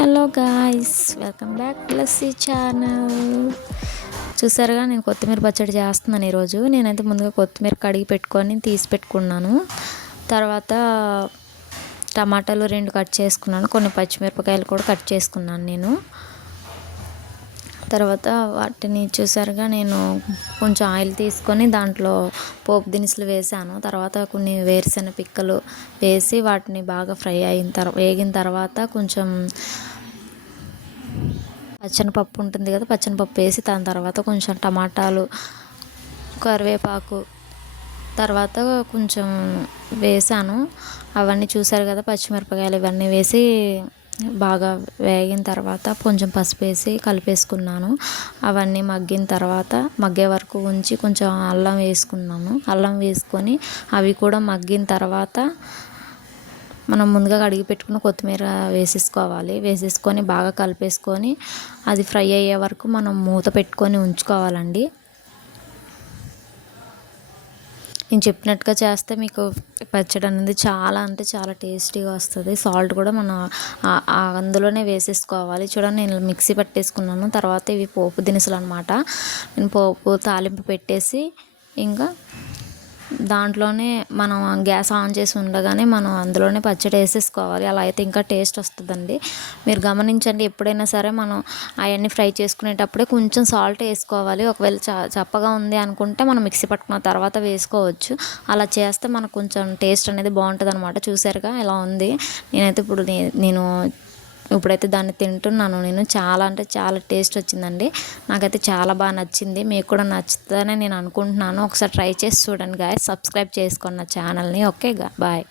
Hello guys, welcome back ప్లస్సీ channel. చూసారుగా నేను కొత్తిమీర పచ్చడి చేస్తున్నాను ఈరోజు. నేనైతే ముందుగా కొత్తిమీర కడిగి పెట్టుకొని తీసి పెట్టుకున్నాను. తర్వాత టమాటాలు 2 కట్ చేసుకున్నాను. కొన్ని పచ్చిమిరపకాయలు కూడా కట్ చేసుకున్నాను నేను. తర్వాత వాటిని చూసారుగా నేను కొంచెం ఆయిల్ తీసుకొని దాంట్లో పోపు దినుసులు వేసాను. తర్వాత కొన్ని వేరుశెనగ పిక్కలు వేసి వాటిని బాగా వేగిన తర్వాత కొంచెం పచ్చనిపప్పు ఉంటుంది కదా, పచ్చనిపప్పు వేసి దాని తర్వాత కొంచెం టమాటాలు, కరివేపాకు తర్వాత కొంచెం వేసాను. అవన్నీ చూసారు కదా, పచ్చిమిరపకాయలు ఇవన్నీ వేసి బాగా వేగిన తర్వాత కొంచెం పసుపు వేసి కలిపేసుకున్నాను. అవన్నీ మగ్గిన తర్వాత మగ్గే వరకు ఉంచి కొంచెం అల్లం వేసుకున్నాను. అల్లం వేసుకొని అవి కూడా మగ్గిన తర్వాత మనం ముందుగా కడిగి పెట్టుకున్న కొత్తిమీర వేసేసుకొని బాగా కలిపేసుకొని అది ఫ్రై అయ్యే వరకు మనం మూత పెట్టుకొని ఉంచుకోవాలండి. నేను చెప్పినట్టుగా చేస్తే మీకు పచ్చడి అనేది చాలా అంటే చాలా టేస్టీగా వస్తుంది. సాల్ట్ కూడా మనం అందులోనే వేసేసుకోవాలి. చూడండి, నేను మిక్సీ పట్టేసుకున్నాను. తర్వాత ఇవి పోపు దినుసులు అనమాట. నేను పోపు తాలింపు పెట్టేసి ఇంకా దాంట్లోనే మనం గ్యాస్ ఆన్ చేసి ఉండగానే మనం అందులోనే పచ్చడి వేసేసుకోవాలి. అలా అయితే ఇంకా టేస్ట్ వస్తుందండి. మీరు గమనించండి, ఎప్పుడైనా సరే మనం అవన్నీ ఫ్రై చేసుకునేటప్పుడే కొంచెం సాల్ట్ వేసుకోవాలి. ఒకవేళ చప్పగా ఉంది అనుకుంటే మనం మిక్సీ పట్టుకున్న తర్వాత వేసుకోవచ్చు. అలా చేస్తే మనకు కొంచెం టేస్ట్ అనేది బాగుంటుంది అనమాట. చూసారుగా ఎలా ఉంది. నేనైతే ఇప్పుడైతే దాన్ని తింటున్నాను. నేను చాలా అంటే చాలా టేస్ట్ వచ్చిందండి. నాకైతే చాలా బాగా నచ్చింది. మీకు కూడా నచ్చుతుందని నేను అనుకుంటున్నాను. ఒకసారి ట్రై చేసి చూడండి గాయస్. సబ్స్క్రైబ్ చేసుకోండి నా ఛానల్ని. Okay, bye.